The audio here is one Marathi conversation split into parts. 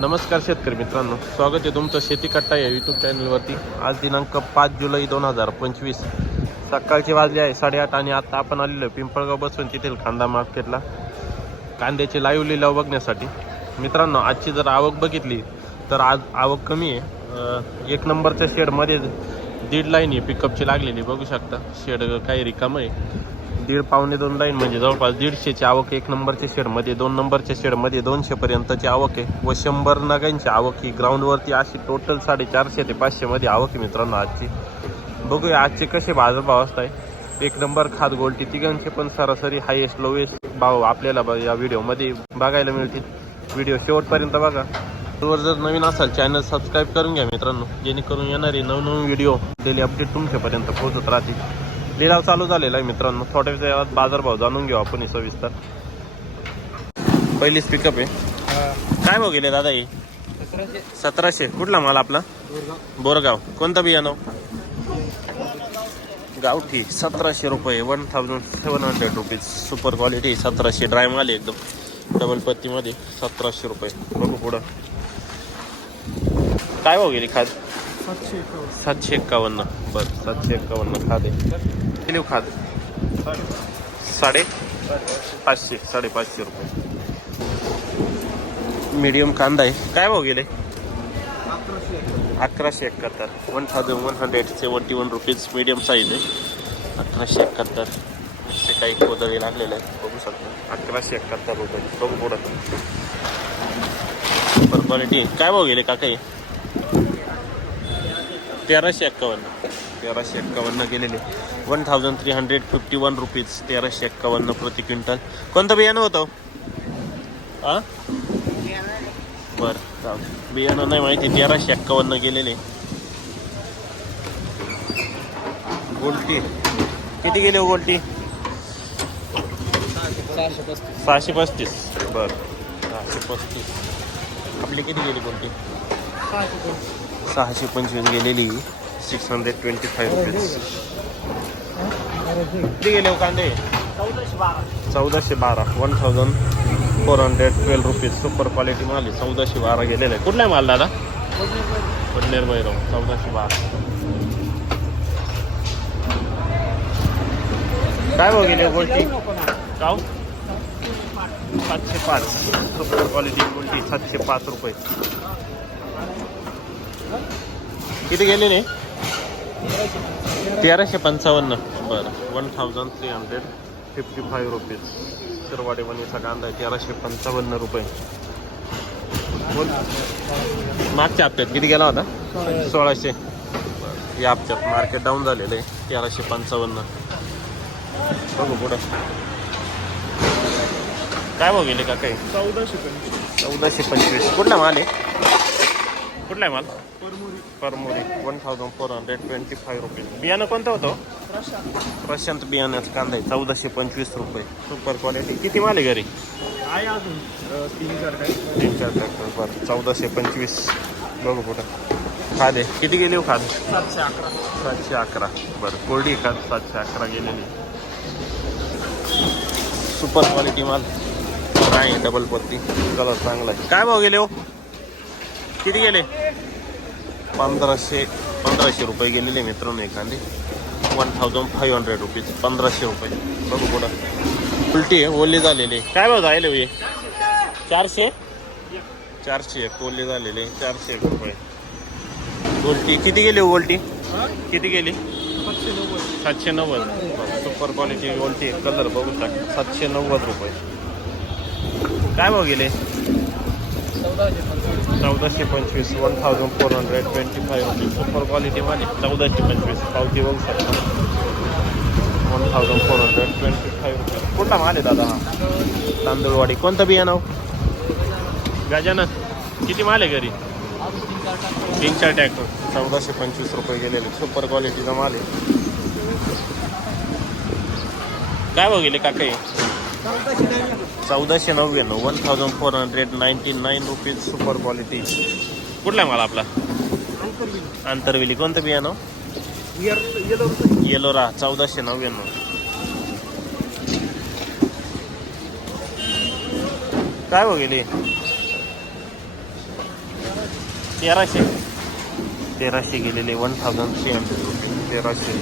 नमस्कार शेतकरी मित्रांनो स्वागत आहे तुमचं शेती कट्टा या यूट्यूब चॅनलवरती आज दिनांक पाच जुलै दोन हजार पंचवीस. सकाळचे वाजले आहे साडेआठ आणि आता आपण आलेलो पिंपळगाव बसून तेथील कांदा मार्केटला. कांद्याचे लाईव्ह लिलाव बघण्यासाठी. मित्रांनो आजची जर आवक बघितली तर आज आवक कमी आहे. एक नंबरच्या शेडमध्ये दीड लाईन आहे पिकअपची लागलेली बघू शकता शेड काही रिकामं आहे. दीड पावणे दोन लाईन म्हणजे जवळपास दीडशेची आवक एक नंबरच्या शेडमध्ये दोन नंबरच्या शेडमध्ये दोनशे पर्यंतची आवक आहे व शंभर नगांची आवक ही ग्राउंडवरती अशी टोटल साडेचारशे ते पाचशेमध्ये आवक आहे मित्रांनो आजची. बघूया आजचे कसे बाजारभाव असत आहे एक नंबर खात गोल्टी तिघांचे पण सरासरी हायेस्ट लोवेस्ट भाव आपल्याला ब- या व्हिडिओमध्ये बघायला मिळतील. व्हिडिओ शेवटपर्यंत बघा. वर जर नवीन असाल चॅनल सबस्क्राईब करून घ्या मित्रांनो. जेणेकरून येणारे नवनवीन व्हिडिओ डेली अपडेट तुमच्यापर्यंत पोहोचत राहतील. लिलाव चालू झालेला आहे मित्रांनो. थोड्या वेळात बाजारभाव जाणून घेऊ आपण हे सविस्तर पहिलीच पिकअप आहे. काय भाव गेले दादा हे? सतराशे. कुठला माल आपला? बोरगाव. कोणतं बियाणं गावठी. सतराशे रुपये. One thousand seven hundred rupees super quality सतराशे. ड्राय माल एकदम. डबल पत्तीमध्ये सतराशे रुपये. बघू पुढं. काय भाव गेली खाद? सातशे सातशे एक्कावन्न बरं सातशे एक्कावन्न खाद आहे. किती खाद साडे पाचशे साडेपाचशे रुपये. मीडियम कांदा आहे. काय भाव गेले? अकराशे. एकाहत्तर. One thousand one hundred seventy one rupees medium size आहे. अकराशे एकाहत्तर. असे काही कोदळी लागलेले आहेत. बघू शकता. अकराशे एकाहत्तर रुपये. बघू पुढं. सुपर क्वालिटी काय भाव गेले काका तेराशे एक्कावन्न तेराशे एक्कावन्न गेलेले. One thousand three hundred fifty one rupees तेराशे एक्कावन्न प्रति क्विंटल. कोणतं बियाणं होतं? हां बरं चालेल बियाणं नाही माहिती तेराशे एक्कावन्न गेलेले. गोल्टी. किती गेले हो गोल्टी? सहाशे पस्तीस. सहाशे पस्तीस बरं सहाशे पस्तीस. आपली किती गेली गोल्टी? सहाशे पंचवीस गेलेली. Six hundred twenty five rupees. गेले हो कांदे? चौदाशे बारा. One thousand four hundred twelve rupees. Super quality माल आहे. चौदाशे बारा गेलेला आहे कुठला माल दादा? पडनेर भैरव. चौदाशे बारा. काय भाव गेले गोल्टी काव सातशे पाच. सुपर क्वालिटी गोल्टी सातशे पाच रुपये. किती गेले ने तेराशे पंचावन्न. बरं. One thousand three hundred fifty five rupees Shirwade वणीचा कांदा आहे तेराशे पंचावन्न रुपये. बोल. मागच्या हप्त्यात किती गेला होता? सोळाशे. या हप्त्यात मार्केट डाऊन झालेलं आहे तेराशे पंचावन्न. बघू पुढं. काय भाव गेले का काही चौदाशे पंचवीस. चौदाशे पंचवीस. कुठला माल आहे? कुठला आहे माल? परमुरी. परमोरी one thousand four hundred twenty five rupees बियाणं कोणतं होतं? प्रशांत प्रशांत बियाण्याचं कांदा आहे चौदाशे पंचवीस रुपये. सुपर क्वालिटी किती माल आहे घरी? आहे अजून तीन चार तीन चार ट्रॅक्टर बरं. चौदाशे पंचवीस. बघू कुठं. खाद. किती गेली हो खाद? सातशे अकरा. सातशे अकरा. बरं. कोरडी खाद सातशे अकरा गेलेली. सुपर क्वालिटी माल. नाही डबल पत्ती. कलर चांगला आहे. काय भाव गेले हो? किती गेले? पंधराशे पंधराशे रुपये गेलेले मित्रांनो एखादी. One thousand five hundred rupees पंधराशे रुपये. बघू पुढं. उलटी आहे ओली झालेली. आहे. काय भाव झाले हो हे चारशे? चारशे एक ओले झालेले चारशे एक रुपये. गोल्टी किती गेली हो गोल्टी किती गेली? सातशे नव्वद. सातशे नव्वद. सुपर क्वालिटी गोल्टी कलर बघू शकता सातशे नव्वद रुपये. काय भाव गेले? चौदाशे पंचवीस one thousand four hundred twenty five rupees super क्वालिटीमध्ये चौदाशे पंचवीस, पावती बघू शकता. One thousand four hundred twenty five rupees कुठला माल आहे दादा हा? तांदूळवाडी. कोणतं बियाणं? गजानन. किती माल आहे घरी? तीन चार तीन चौदाशे पंचवीस रुपये गेलेले. सुपर क्वालिटीचा माल आहे. काय गेले काका? चौदाशे नव्याण्णव one thousand four hundred ninety nine rupees super quality कुठला आहे माल आपला? आंतरविली. आंतरवेली कोणतं बियाणं? येलोरा चौदाशे नव्याण्णव. काय हो गेली? तेराशे. तेराशे गेलेले one thousand three hundred rupees तेराशे.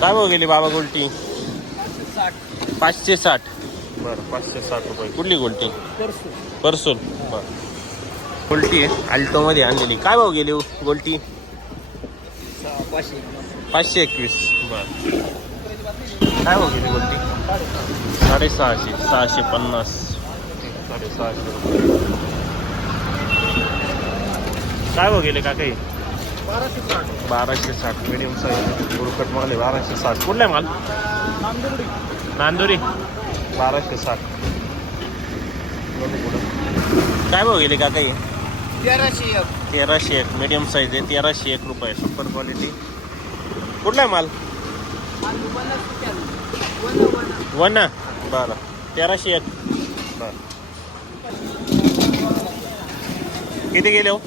काय भाव गेली बाबा गोल्टी? साठ. पाचशे साठ. बरं पाचशे साठ रुपये. कुठली गोल्टी? परसूल बरं. गोल्टी आहे. आल्टोमध्ये आणलेली. काय भाव गेली हो गोल्टी? पाचशे पाचशे एकवीस. बरं. काय भाव गेली गोल्टी? साडेसहाशे सहाशे पन्नास. साडेसहाशे काय भाव गेले का काही बाराशे साठ. बाराशे साठ. मिडियम साईज उरकट माल आहे बाराशे साठ. कुठला माल? नांदुरी. बाराशे साठ. काय भाव गेले का काही तेराशे एक. तेराशे एक. मिडियम साईज आहे. तेराशे एक रुपये. सुपर क्वालिटी कुठला आहे माल? वन ना बरं. तेराशे एक. बरं. किती गेले हो?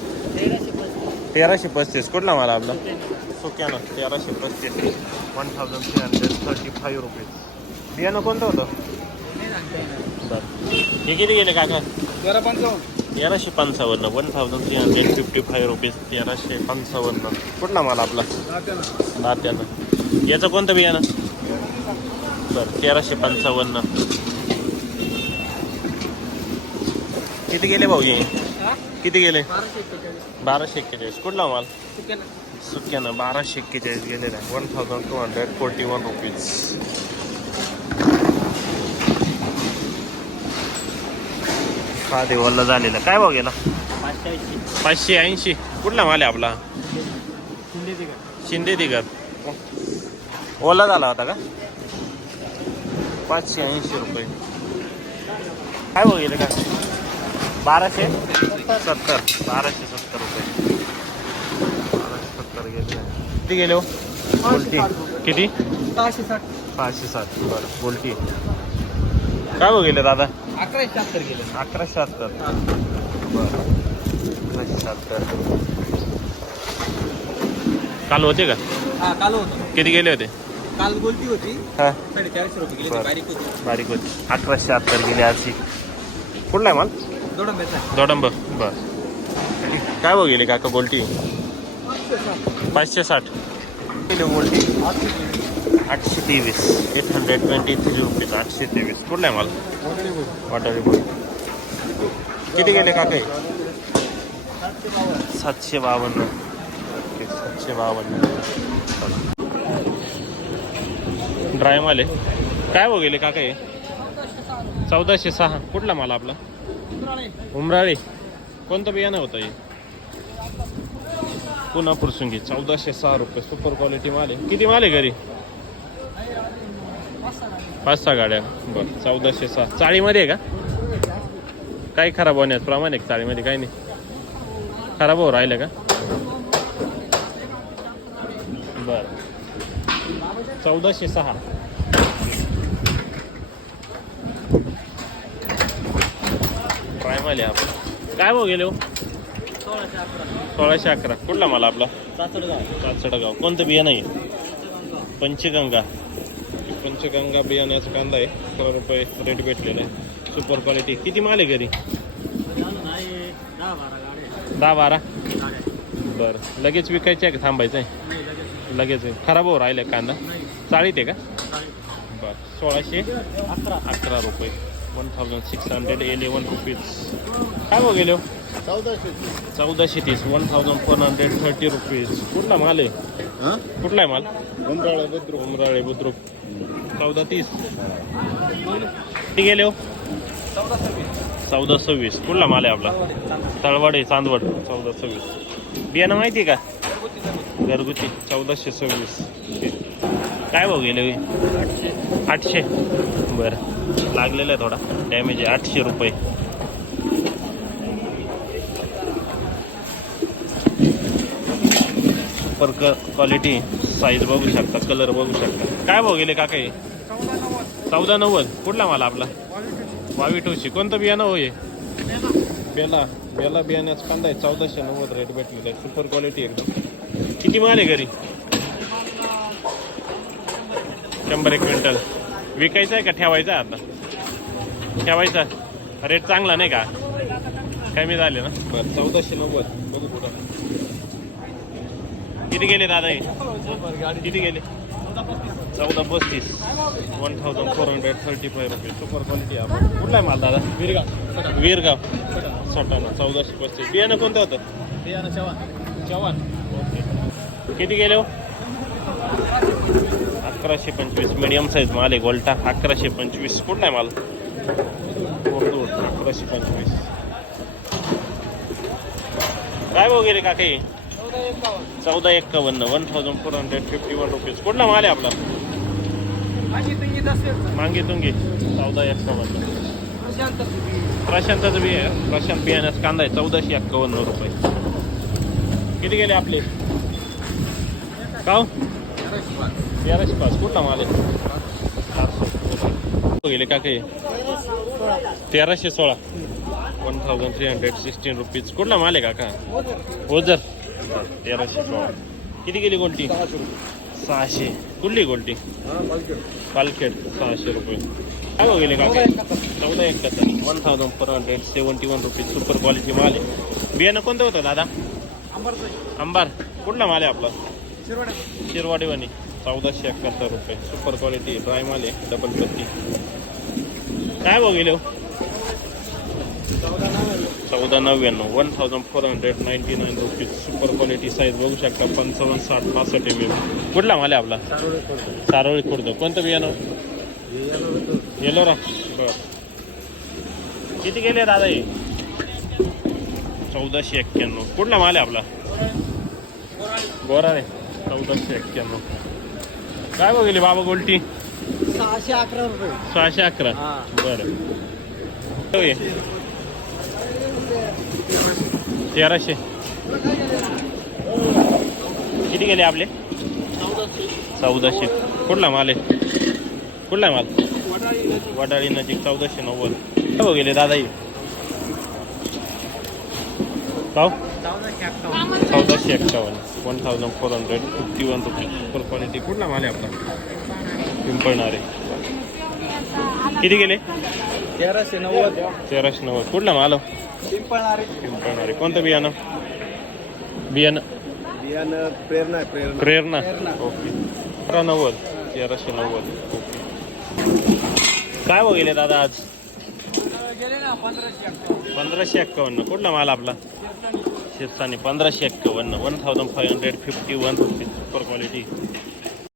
तेराशे पस्तीस. कुठला माल आपला? सुक्यानं तेराशे पस्तीस. One thousand three hundred thirty five rupees बियाणं कोणतं होतं? बरं. हे किती गेले काका? तेरा पंचावन्न. तेराशे पंचावन्न. One thousand three hundred fifty five rupees तेराशे पंचावन्न. कुठला माल आपला? दात्यानं याचं कोणतं बियाणं? बरं तेराशे पंचावन्न. किती गेले भाऊ हे? किती गेले? बाराशे एक्केचाळीस. कुठला माल? चिकन सुक्यानं बाराशे एक्केचाळीस गेलेला आहे. One thousand two hundred forty one rupees हा देवाला झालेला. काय भाव गेला? पाचशे ऐंशी. पाचशे ऐंशी. कुठला माल आहे आपला? शिंदे दिगत ओला झाला होता का? पाचशे ऐंशी रुपये. काय भाव गेले का? बाराशे? सत्तर. बाराशे सत्तर रुपये बाराशे सत्तर गेले किती गेले? हो किती? सहाशे साठ. सहाशे सात बरं गोल्टी काय भाव गेले दादा? अकराशे शहात्तर गेले. अकराशे शहात्तर. हा. बरं. अकराशे शहात्तर. काल होते का? हा काल होतं. किती गेले होते? काल गोलटी होती. हा. साडेचाळीसशे रुपये गेली बरं. बारीक होती. बारीक होती. अकराशे शहात्तर गेले आजची कुठला आहे माल? दोडंब्याचा दोडंब. बर. काय भाव गेले काका? गोल्टी पाचशे साठ. किलो आठशे तेवीस. Eight hundred twenty three rupees आठशे तेवीस. कुठला आहे माल? वाटारी किती गेले काका? हे? सातशे बावन्न. ओके, सातशे बावन्न. ड्राय माल आहे. काय हो गेले काका हे? चौदाशे सहा. कुठला माल आपला? उमराळी. कोणतं बियाणं होतं हे? पुन्हा पुरसुंगी चौदाशे सहा रुपये. सुपर क्वालिटी माल आहे. किती माल आहे घरी? पाच सहा गाड्या. बरं चौदाशे सहा. चाळीमध्ये आहे का? काही खराब होण्यास प्रमाण आहे चाळीमध्ये? काही नाही. खराब हो राहिलं का? बरं. चौदाशे सहा. काय माल आहे आपण काय भाऊ गेले हो? सोळाशे अकरा. कुठला माल आपला? सासरगाव काचडगाव कोणतं बियाणं आहे? पंचगंगा. पंचगंगा बियाण्याचा कांदा आहे. अकरा रुपये रेट भेटलेला आहे. सुपर क्वालिटी किती माल आहे घरी? दहा बारा. बरं. लगेच विकायचे आहे का? थांबायचं आहे लगेच. आहे. खराब हो राहिलं कांदा. चाळीत आहे का? बरं. सोळाशे अकरा अकरा रुपये. One thousand six hundred eleven rupees काय हो गेले चौदाशे चौदाशे तीस one thousand four hundred thirty rupees कुठला माल आहे? हां? कुठला आहे माल? उमराळे बुद्रुक. उमराळे बुद्रुक. चौदा तीस. किती गेले हो? चौदा सव्वीस. चौदा सव्वीस कुठला माल आहे आपला? तळवाडे चांदवड. चौदा सव्वीस. बियाणं माहिती आहे का? घरगुती. चौदाशे सव्वीस. काय भाऊ गेले? आठशे. बरं. लागलेलं आहे थोडा. डॅमेज आहे. आठशे रुपये. सुपर क्वालिटी साईज बघू शकता. कलर बघू शकता. काय भाऊ गेले काका चौदा नव्वद. कुठला माल आपला? वावी टोशी कोणतं बियाणं होय बेला. बेला बियाण्याचं कांदा आहे. चौदाशे नव्वद रेट भेटलेला आहे. सुपर क्वालिटी एकदम. किती माल आहे घरी? शंभर एक क्विंटल. विकायचा आहे का? ठेवायचा आहे आता. ठेवायचा. रेट चांगला नाही का? कमी झाले ना? बरं चौदाशे नव्वद. बघू पुढं किती गेले दादा हे किती गेले? चौदा पस्तीस. One thousand four hundred thirty five रुपये सुपर क्वालिटी आहे कुठला आहे माल दादा? वीरगाव. वीरगाव. सटाणा चौदाशे पस्तीस. बियाणं कोणतं होतं? बियाणं चव्हाण. चव्हाण. ओके किती गेले हो? अकराशे पंचवीस. मिडियम साईज माल आहे गोल्टा अकराशे पंचवीस. कुठला आहे माल? उर्दू अकराशे पंचवीस. काय वगैरे का काही चौदा एक्कावन्न one thousand four hundred fifty one rupees कुठला माल आहे आपला? मांगी तुंगी. चौदा एक्कावन्न प्रशांतचं बी आहे. प्रशांत बियाण्यास कांदा आहे. चौदाशे एक्कावन्न रुपये. किती गेले आपले? काव तेराशे पाच. कुठला माल आहे? गेले का काही तेराशे सोळा. One thousand three hundred sixteen rupees कुठला माल आहे काका? ओझर. तेराशे सोळा. किती गेली गोल्टी? सहाशे. कुठली गोल्टी? पालखेड. सहाशे रुपये. काय गेले काका? चौदा एकाहत्तर one thousand four hundred seventy one rupees super quality माल आहे. बियाणं कोणतं होतं दादा? अंबार. कुठला माल आहे आपला? शिरवाडीवाणी चौदाशे एकाहत्तर रुपये. सुपर क्वालिटी ड्राय माल आहे डबल पत्ती. काय भाव हो? चौदा नव्याण्णव one thousand four hundred ninety nine rupees super quality size बघू शकता पंचावन्न साठ पासष्ट एम एम कुठला माल आहे आपला? सारोळी खुर्द. कोणतं बियाणं? येलो रा बर. किती गेले दादा हे? चौदाशे एक्क्याण्णव. कुठला माल आहे आपला? गोरा रे चौदाशे एक्क्याण्णव. काय बघितली बाबा गोल्टी? सहाशे अकरा रुपये. सहाशे अकरा. बरं. तेराशे. किती गेले आपले? चौदाशे. कुठला माल आहे? कुठला माल? वडाळी नजीक चौदाशे नव्वद. काय दादाई काव चौदाशे एक्कावन्न. One thousand four hundred fifty one rupees super quality कुठला माल आहे आपला? पिंपळणारे किती गेले? तेराशे नव्वद. तेराशे नव्वद. कुठला माल? हो? पिंपळणारे पिंपळणारे कोणतं बियाणं? बियाणं. बियाणं प्रेरणा प्रेरणा. ओके. अठरा नव्वद. तेराशे नव्वद. ओके. काय भाव गेले दादा आज? गेले ना पंधराशे पंधराशे एक्कावन्न. कुठला माल आपला? शिरसानी पंधराशे एक्कावन्न one thousand five hundred fifty one rupees super quality